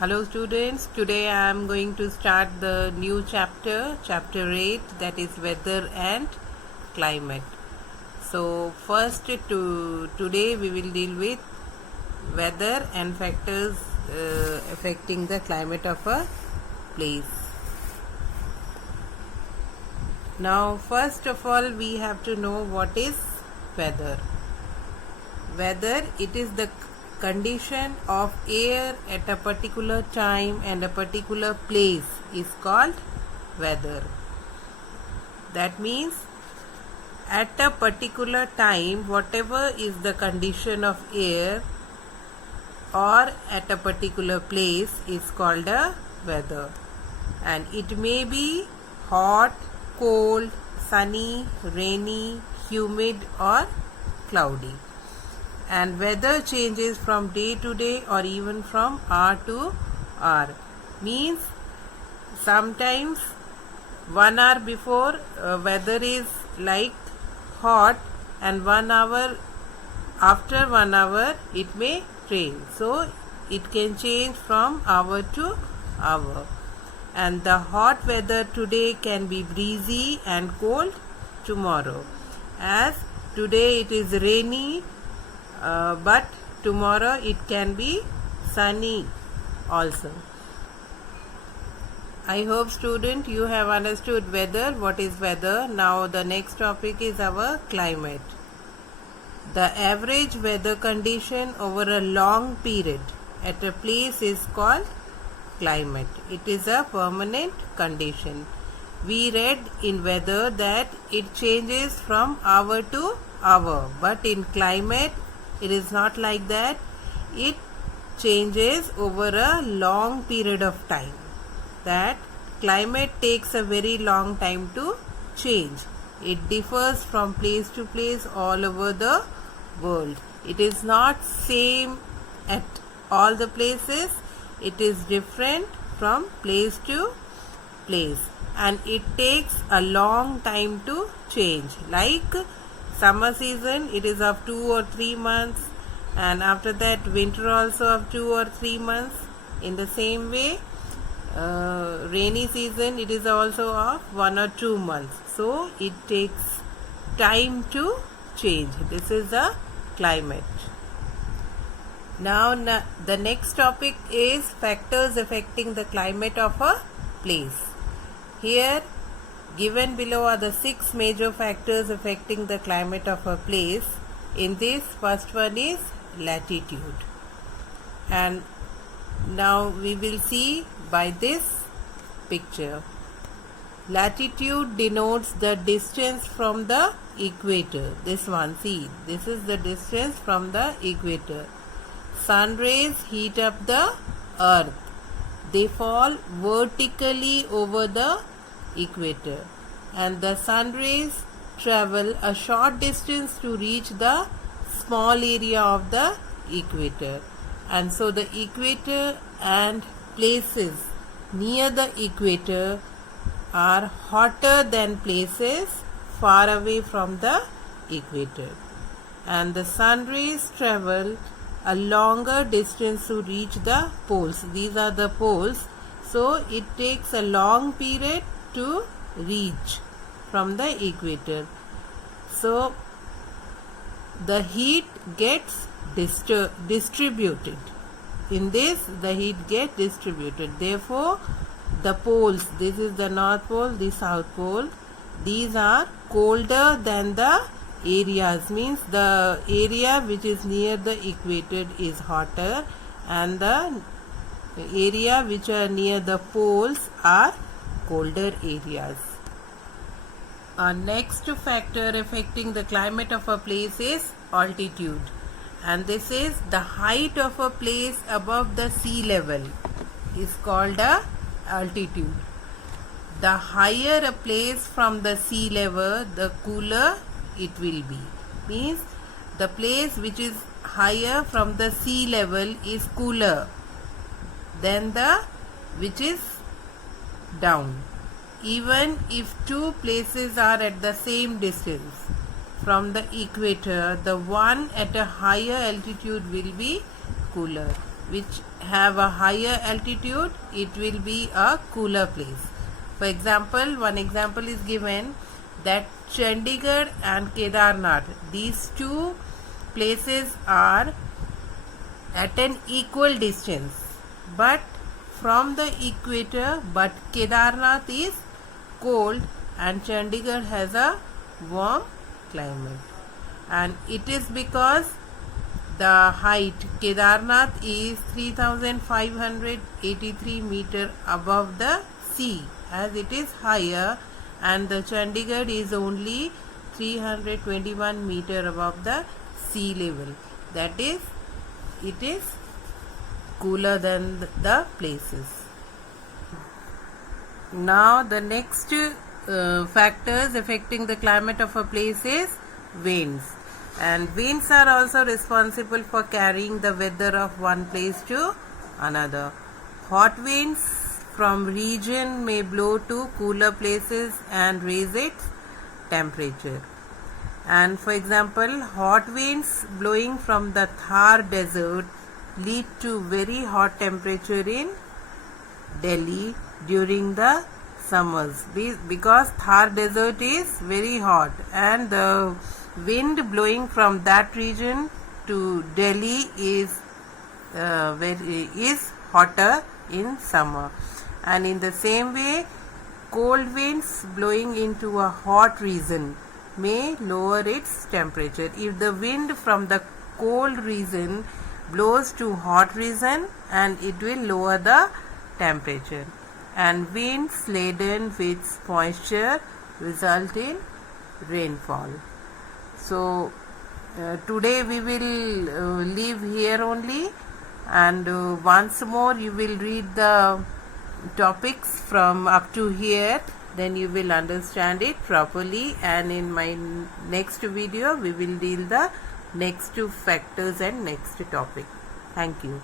Hello students, today I am going to start the new chapter 8, that is weather and climate. So first today we will deal with weather and factors affecting the climate of a place. Now first of all we have to know what is weather. Weather, it is the condition of air at a particular time and a particular place is called weather. That means at a particular time whatever is the condition of air or at a particular place is called a weather, and it may be hot, cold, sunny, rainy, humid or cloudy. And weather changes from day to day or even from hour to hour. Means sometimes 1 hour before weather is like hot, and 1 hour after 1 hour it may rain. So it can change from hour to hour. And the hot weather today can be breezy and cold tomorrow. As today it is rainy, but tomorrow it can be sunny also. I hope student you have understood weather, what is weather. Now the next topic is our climate. The average weather condition over a long period at a place is called climate. It is a permanent condition. We read in weather that it changes from hour to hour, but in climate it is not like that. It changes over a long period of time. That climate takes a very long time to change. It differs from place to place all over the world. It is not same at all the places. It is different from place to place, and it takes a long time to change. Like summer season, it is of 2 or 3 months, and after that winter also of 2 or 3 months. In the same way, rainy season, it is also of 1 or 2 months. So it takes time to change. This is the climate. Now the next topic is factors affecting the climate of a place. Here given below are the 6 major factors affecting the climate of a place. In this, first one is latitude. And now we will see by this picture. Latitude denotes the distance from the equator. This one, see, this is the distance from the equator. Sun rays heat up the earth. They fall vertically over the equator, and the sun rays travel a short distance to reach the small area of the equator. And so the equator and places near the equator are hotter than places far away from the equator, and the sun rays travel a longer distance to reach the poles. These are the poles, so it takes a long period to reach from the equator. So the heat gets distributed. In this, the heat gets distributed. Therefore, the poles, this is the North Pole, the South Pole, these are colder than the areas. Means the area which is near the equator is hotter, and the area which are near the poles are colder areas. Our next factor affecting the climate of a place is altitude, and this is the height of a place above the sea level is called a altitude. The higher a place from the sea level, the cooler it will be. Means the place which is higher from the sea level is cooler than the which is down. Even if two places are at the same distance from the equator, the one at a higher altitude will be cooler. which have a higher altitude, it will be a cooler place. For example, one example is given that Chandigarh and Kedarnath, these two places are at an equal distance but from the equator, but Kedarnath is cold and Chandigarh has a warm climate, and it is because the height Kedarnath is 3583 meter above the sea, as it is higher, and the Chandigarh is only 321 meter above the sea level. That is, it is cooler than the places. Now the next factors affecting the climate of a place is winds, and winds are also responsible for carrying the weather of one place to another. Hot winds from region may blow to cooler places and raise its temperature. And for example, hot winds blowing from the Thar desert lead to very hot temperature in Delhi during the summers, because Thar desert is very hot and the wind blowing from that region to Delhi is hotter in summer. And in the same way, cold winds blowing into a hot region may lower its temperature. If the wind from the cold region blows to hot region, and it will lower the temperature. And winds laden with moisture result in rainfall. So today we will leave here only, and once more you will read the topics from up to here, then you will understand it properly, and in my next video we will deal the next two factors and next topic. Thank you.